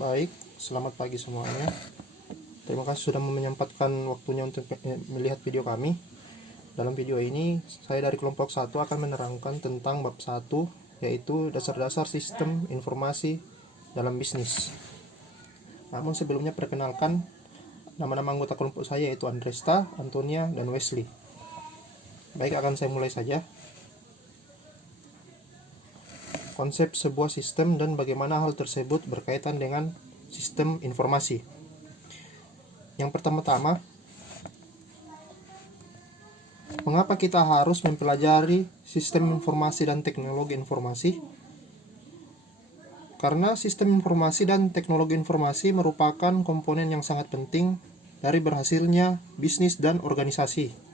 Baik, selamat pagi semuanya. Terima kasih sudah menyempatkan waktunya untuk melihat video kami. Dalam video ini, saya dari kelompok 1 akan menerangkan tentang bab 1, yaitu dasar-dasar sistem informasi dalam bisnis. Namun sebelumnya perkenalkan nama-nama anggota kelompok saya, yaitu Andresta, Antonia, dan Wesley. Baik, akan saya mulai saja. Konsep sebuah sistem dan bagaimana hal tersebut berkaitan dengan sistem informasi. Yang pertama-tama, mengapa kita harus mempelajari sistem informasi dan teknologi informasi? Karena sistem informasi dan teknologi informasi merupakan komponen yang sangat penting dari berhasilnya bisnis dan organisasi.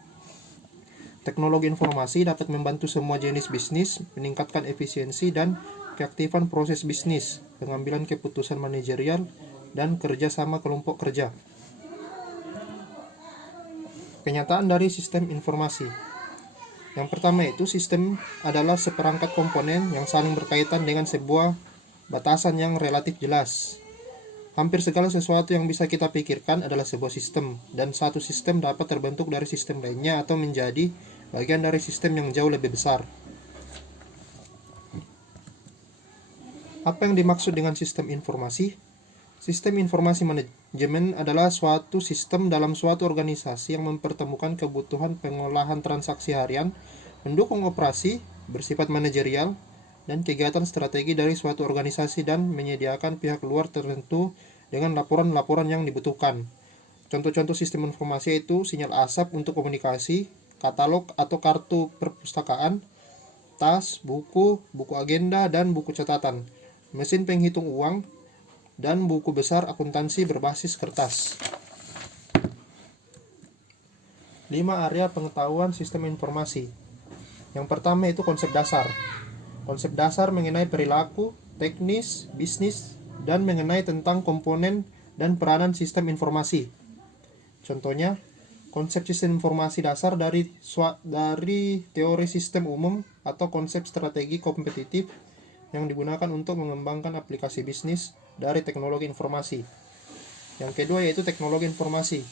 Teknologi informasi dapat membantu semua jenis bisnis meningkatkan efisiensi dan keaktifan proses bisnis, pengambilan keputusan manajerial, dan kerjasama kelompok kerja. Kenyataan dari sistem informasi. Yang pertama itu, sistem adalah seperangkat komponen yang saling berkaitan dengan sebuah batasan yang relatif jelas. Hampir segala sesuatu yang bisa kita pikirkan adalah sebuah sistem, dan satu sistem dapat terbentuk dari sistem lainnya atau menjadi bagian dari sistem yang jauh lebih besar. Apa yang dimaksud dengan sistem informasi? Sistem informasi manajemen adalah suatu sistem dalam suatu organisasi yang mempertemukan kebutuhan pengolahan transaksi harian, mendukung operasi, bersifat manajerial, dan kegiatan strategi dari suatu organisasi dan menyediakan pihak luar tertentu dengan laporan-laporan yang dibutuhkan. Contoh-contoh sistem informasi yaitu sinyal asap untuk komunikasi, katalog atau kartu perpustakaan, tas, buku agenda dan buku catatan, mesin penghitung uang, dan buku besar akuntansi berbasis kertas. 5 area pengetahuan sistem informasi. Yang pertama itu konsep dasar. Konsep dasar mengenai perilaku, teknis, bisnis, dan mengenai tentang komponen dan peranan sistem informasi. Contohnya, konsep sistem informasi dasar dari teori sistem umum atau konsep strategi kompetitif yang digunakan untuk mengembangkan aplikasi bisnis dari teknologi informasi. Yang kedua yaitu teknologi informasi.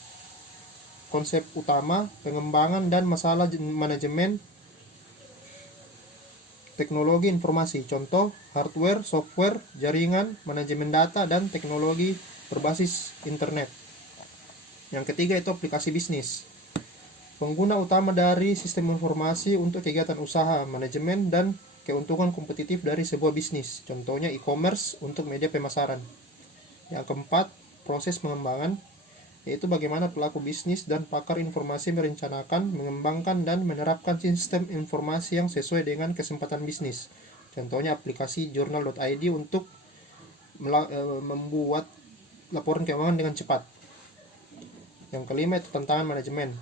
Konsep utama, pengembangan dan masalah manajemen teknologi informasi. Contoh, hardware, software, jaringan, manajemen data, dan teknologi berbasis internet. Yang ketiga itu aplikasi bisnis. Pengguna utama dari sistem informasi untuk kegiatan usaha, manajemen, dan keuntungan kompetitif dari sebuah bisnis. Contohnya e-commerce untuk media pemasaran. Yang keempat, proses pengembangan, yaitu bagaimana pelaku bisnis dan pakar informasi merencanakan, mengembangkan, dan menerapkan sistem informasi yang sesuai dengan kesempatan bisnis. Contohnya aplikasi journal.id untuk membuat laporan keuangan dengan cepat. Yang kelima itu tantangan manajemen.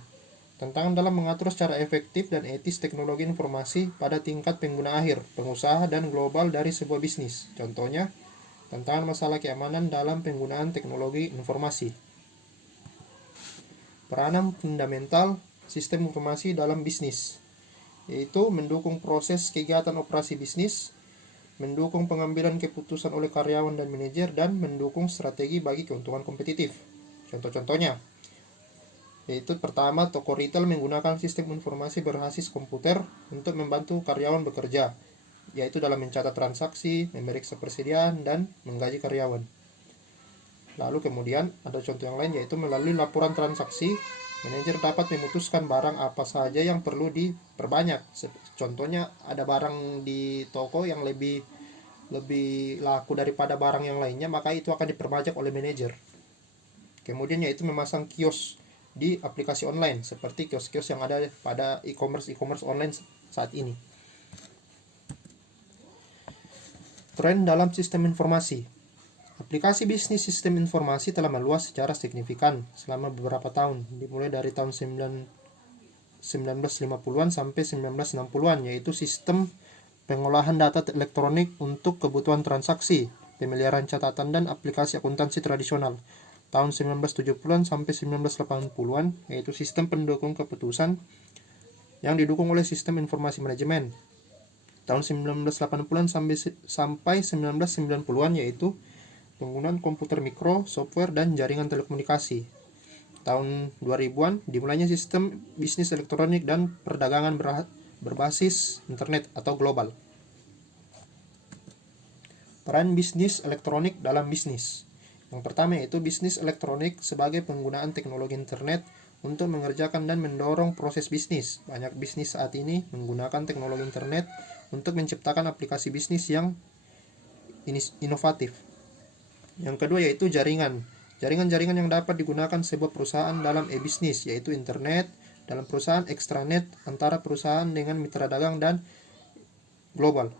Tantangan dalam mengatur secara efektif dan etis teknologi informasi pada tingkat pengguna akhir, pengusaha, dan global dari sebuah bisnis. Contohnya, tantangan masalah keamanan dalam penggunaan teknologi informasi. Peranan fundamental sistem informasi dalam bisnis, yaitu mendukung proses kegiatan operasi bisnis, mendukung pengambilan keputusan oleh karyawan dan manajer, dan mendukung strategi bagi keuntungan kompetitif. Contoh-contohnya, yaitu pertama, toko retail menggunakan sistem informasi berbasis komputer untuk membantu karyawan bekerja, yaitu dalam mencatat transaksi, memeriksa persediaan, dan menggaji karyawan. Lalu kemudian ada contoh yang lain yaitu melalui laporan transaksi, manajer dapat memutuskan barang apa saja yang perlu diperbanyak. Contohnya ada barang di toko yang lebih laku daripada barang yang lainnya, maka itu akan diperbanyak oleh manajer. Kemudian yaitu memasang kios di aplikasi online seperti kios-kios yang ada pada e-commerce online saat ini. Tren dalam sistem informasi. Aplikasi bisnis sistem informasi telah meluas secara signifikan selama beberapa tahun, dimulai dari tahun 1950-an sampai 1960-an, yaitu sistem pengolahan data elektronik untuk kebutuhan transaksi, pemeliharaan catatan, dan aplikasi akuntansi tradisional. Tahun 1970-an sampai 1980-an, yaitu sistem pendukung keputusan yang didukung oleh sistem informasi manajemen. Tahun 1980-an sampai 1990-an, yaitu penggunaan komputer mikro, software, dan jaringan telekomunikasi. Tahun 2000-an dimulainya sistem bisnis elektronik dan perdagangan berbasis internet atau global. Peran bisnis elektronik dalam bisnis. Yang pertama yaitu bisnis elektronik sebagai penggunaan teknologi internet untuk mengerjakan dan mendorong proses bisnis. Banyak bisnis saat ini menggunakan teknologi internet untuk menciptakan aplikasi bisnis yang inovatif. Yang kedua yaitu jaringan. Jaringan-jaringan yang dapat digunakan sebuah perusahaan dalam e-bisnis, yaitu internet, dalam perusahaan extranet antara perusahaan dengan mitra dagang dan global.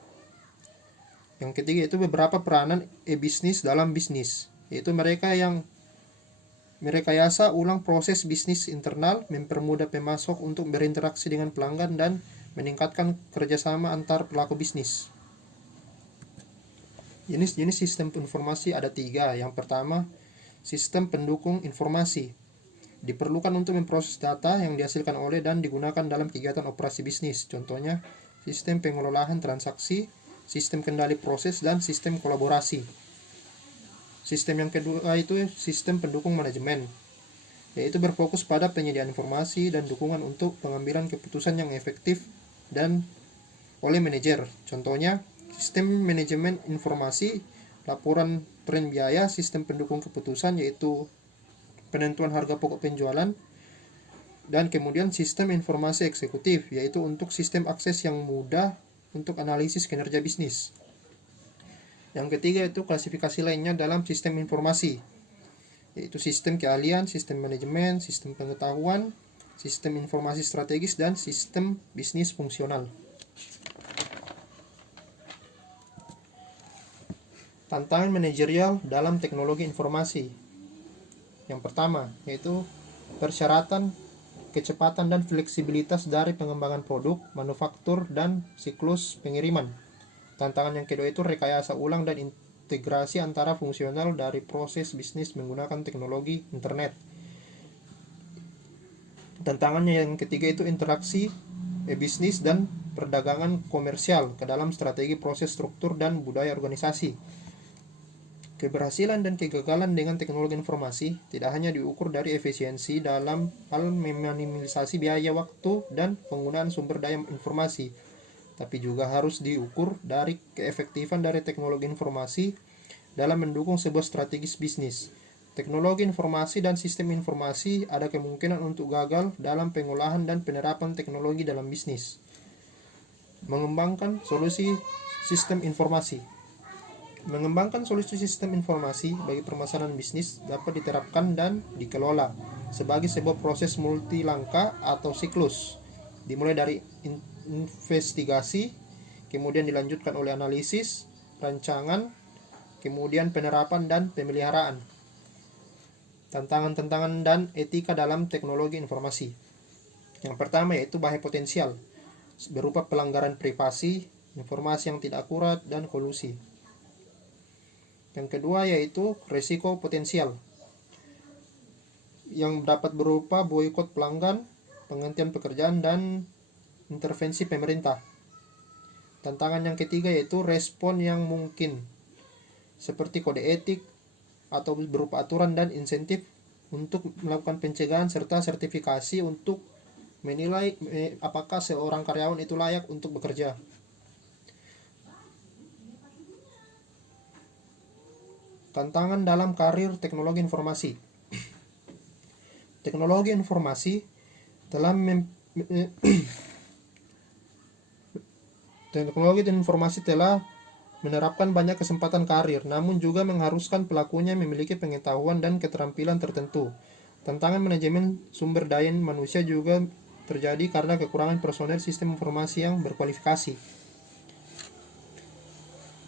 Yang ketiga yaitu beberapa peranan e-bisnis dalam bisnis, yaitu mereka yang merekayasa ulang proses bisnis internal, mempermudah pemasok untuk berinteraksi dengan pelanggan, dan meningkatkan kerjasama antar pelaku bisnis. Jenis-jenis sistem informasi ada 3. Yang pertama, sistem pendukung informasi. Diperlukan untuk memproses data yang dihasilkan oleh dan digunakan dalam kegiatan operasi bisnis. Contohnya, sistem pengelolaan transaksi, sistem kendali proses, dan sistem kolaborasi. Sistem yang kedua itu sistem pendukung manajemen, yaitu berfokus pada penyediaan informasi dan dukungan untuk pengambilan keputusan yang efektif dan oleh manajer. Contohnya, sistem manajemen informasi, laporan tren biaya, sistem pendukung keputusan yaitu penentuan harga pokok penjualan, dan kemudian sistem informasi eksekutif yaitu untuk sistem akses yang mudah untuk analisis kinerja bisnis. Yang ketiga itu klasifikasi lainnya dalam sistem informasi, yaitu sistem keahlian, sistem manajemen, sistem pengetahuan, sistem informasi strategis, dan sistem bisnis fungsional. Tantangan manajerial dalam teknologi informasi. Yang pertama, yaitu persyaratan, kecepatan, dan fleksibilitas dari pengembangan produk, manufaktur, dan siklus pengiriman. Tantangan yang kedua itu rekayasa ulang dan integrasi antara fungsional dari proses bisnis menggunakan teknologi internet. Tantangannya yang ketiga itu interaksi bisnis dan perdagangan komersial ke dalam strategi proses struktur dan budaya organisasi. Keberhasilan dan kegagalan dengan teknologi informasi tidak hanya diukur dari efisiensi dalam hal meminimalisasi biaya waktu dan penggunaan sumber daya informasi, tapi juga harus diukur dari keefektifan dari teknologi informasi dalam mendukung sebuah strategis bisnis. Teknologi informasi dan sistem informasi ada kemungkinan untuk gagal dalam pengolahan dan penerapan teknologi dalam bisnis. Mengembangkan solusi sistem informasi. Mengembangkan solusi sistem informasi bagi permasalahan bisnis dapat diterapkan dan dikelola sebagai sebuah proses multi langkah atau siklus. Dimulai dari investigasi, kemudian dilanjutkan oleh analisis, rancangan, kemudian penerapan dan pemeliharaan. Tantangan-tantangan dan etika dalam teknologi informasi. Yang pertama yaitu bahaya potensial, berupa pelanggaran privasi, informasi yang tidak akurat, dan kolusi. Yang kedua yaitu risiko potensial, yang dapat berupa boikot pelanggan, penghentian pekerjaan, dan intervensi pemerintah. Tantangan yang ketiga yaitu respon yang mungkin, seperti kode etik atau berupa aturan dan insentif untuk melakukan pencegahan serta sertifikasi untuk menilai apakah seorang karyawan itu layak untuk bekerja. Tantangan dalam karir teknologi informasi. Teknologi informasi telah menerapkan banyak kesempatan karir, namun juga mengharuskan pelakunya memiliki pengetahuan dan keterampilan tertentu. Tantangan manajemen sumber daya manusia juga terjadi karena kekurangan personel sistem informasi yang berkualifikasi.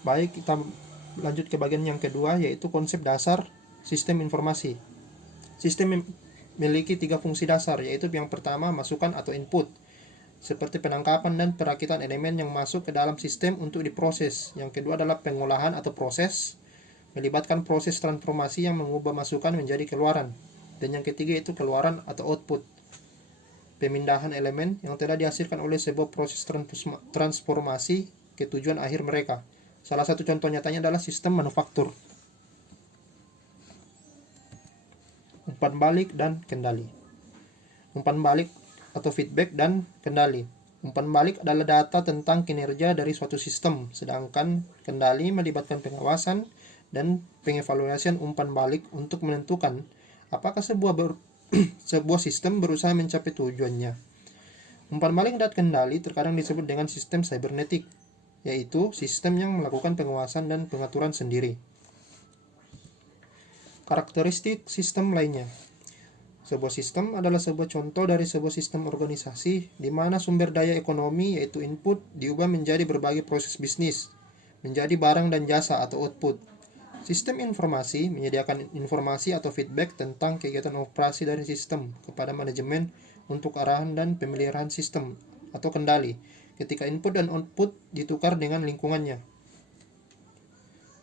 Baik, kita lanjut ke bagian yang kedua, yaitu konsep dasar sistem informasi. Sistem memiliki 3 fungsi dasar, yaitu yang pertama masukan atau input, seperti penangkapan dan perakitan elemen yang masuk ke dalam sistem untuk diproses. Yang kedua adalah pengolahan atau proses, melibatkan proses transformasi yang mengubah masukan menjadi keluaran. Dan yang ketiga itu keluaran atau output, pemindahan elemen yang telah dihasilkan oleh sebuah proses transformasi ke tujuan akhir mereka. Salah satu contoh nyatanya adalah sistem manufaktur. umpan balik dan kendali. Umpan balik atau feedback dan kendali. Umpan balik adalah data tentang kinerja dari suatu sistem, sedangkan kendali melibatkan pengawasan dan pengevaluasian umpan balik untuk menentukan apakah sebuah sistem berusaha mencapai tujuannya. Umpan balik dan kendali terkadang disebut dengan sistem cybernetik, yaitu sistem yang melakukan pengawasan dan pengaturan sendiri. Karakteristik sistem lainnya. Sebuah sistem adalah sebuah contoh dari sebuah sistem organisasi di mana sumber daya ekonomi yaitu input diubah menjadi berbagai proses bisnis, menjadi barang dan jasa atau output. Sistem informasi menyediakan informasi atau feedback tentang kegiatan operasi dari sistem kepada manajemen untuk arahan dan pemeliharaan sistem atau kendali ketika input dan output ditukar dengan lingkungannya.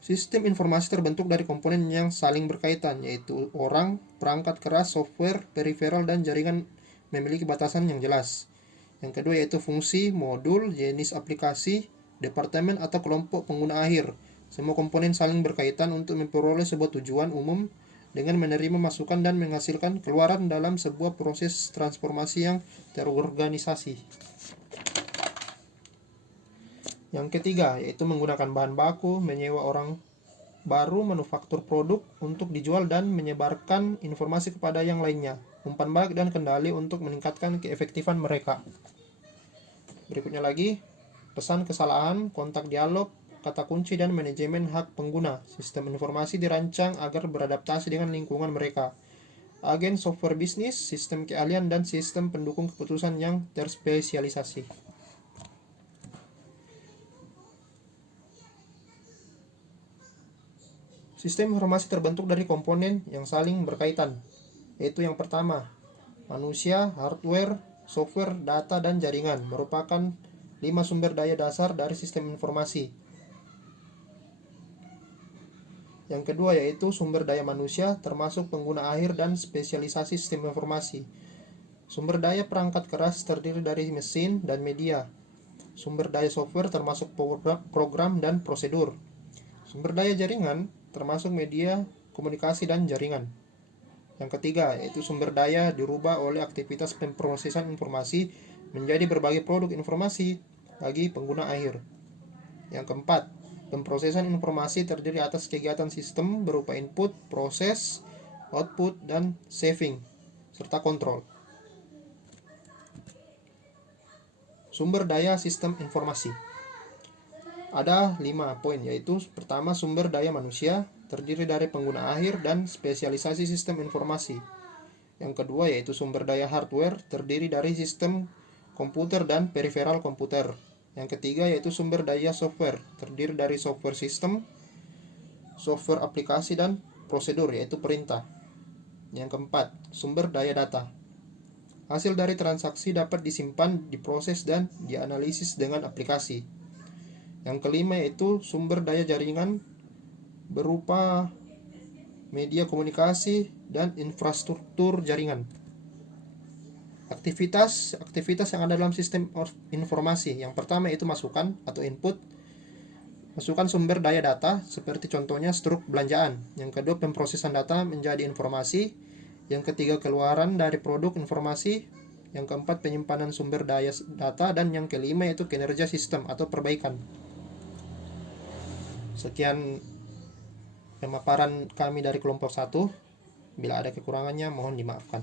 Sistem informasi terbentuk dari komponen yang saling berkaitan, yaitu orang, perangkat keras, software, peripheral, dan jaringan memiliki batasan yang jelas. Yang kedua yaitu fungsi, modul, jenis aplikasi, departemen atau kelompok pengguna akhir. Semua komponen saling berkaitan untuk memperoleh sebuah tujuan umum dengan menerima masukan dan menghasilkan keluaran dalam sebuah proses transformasi yang terorganisasi. Yang ketiga yaitu menggunakan bahan baku, menyewa orang baru, manufaktur produk untuk dijual dan menyebarkan informasi kepada yang lainnya. Umpan balik dan kendali untuk meningkatkan keefektifan mereka. Berikutnya lagi, pesan kesalahan, kontak dialog, kata kunci dan manajemen hak pengguna. Sistem informasi dirancang agar beradaptasi dengan lingkungan mereka. Agen software bisnis, sistem keahlian dan sistem pendukung keputusan yang terspesialisasi. Sistem informasi terbentuk dari komponen yang saling berkaitan, yaitu yang pertama, manusia, hardware, software, data, dan jaringan, merupakan 5 sumber daya dasar dari sistem informasi. Yang kedua yaitu sumber daya manusia, termasuk pengguna akhir dan spesialisasi sistem informasi. Sumber daya perangkat keras terdiri dari mesin dan media. Sumber daya software termasuk program dan prosedur. Sumber daya jaringan termasuk media, komunikasi, dan jaringan. Yang ketiga yaitu sumber daya dirubah oleh aktivitas pemrosesan informasi menjadi berbagai produk informasi bagi pengguna akhir. Yang keempat, pemrosesan informasi terdiri atas kegiatan sistem berupa input, proses, output, dan saving, serta kontrol. Sumber daya sistem informasi. Ada 5 poin, yaitu pertama sumber daya manusia, terdiri dari pengguna akhir dan spesialisasi sistem informasi. Yang kedua yaitu sumber daya hardware, terdiri dari sistem komputer dan peripheral komputer. Yang ketiga yaitu sumber daya software, terdiri dari software sistem, software aplikasi, dan prosedur, yaitu perintah. Yang keempat, sumber daya data. Hasil dari transaksi dapat disimpan, diproses, dan dianalisis dengan aplikasi. Yang kelima yaitu sumber daya jaringan berupa media komunikasi dan infrastruktur jaringan. Aktivitas yang ada dalam sistem informasi. Yang pertama itu masukan atau input. Masukan sumber daya data seperti contohnya struk belanjaan. Yang kedua pemrosesan data menjadi informasi. Yang ketiga keluaran dari produk informasi. Yang keempat penyimpanan sumber daya data. Dan yang kelima yaitu kinerja sistem atau perbaikan. Sekian pemaparan kami dari kelompok 1. Bila ada kekurangannya mohon dimaafkan.